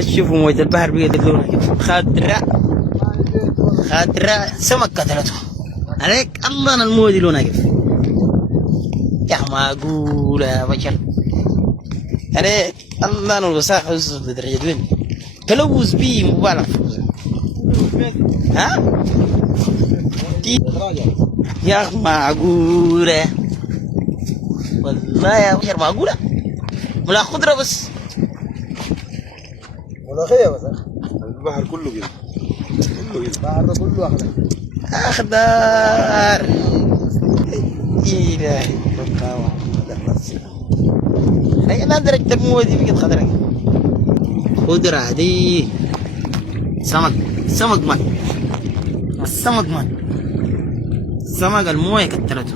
شوفوا مويه البحر بقت لونها كيف خضراء خضراء. سمك قتلته عليك الله. انا المويه دي لونها كيف يا معقولة يا بشر عليك الله. انا الوساخة وصلت لدرجة وين تلوث بيه مبالغ فيه. ها يا اخ معقولة والله يا بشر معقولة ولا خضرة بس ملوخية بس. البحر كله كده كله كده. البحر كله أخضر أخضر. إلهي أنا درجة المويه دي بقت خضرا. خضرة دي سمك. سمك مات. السمك مات. سمك المويه كترته.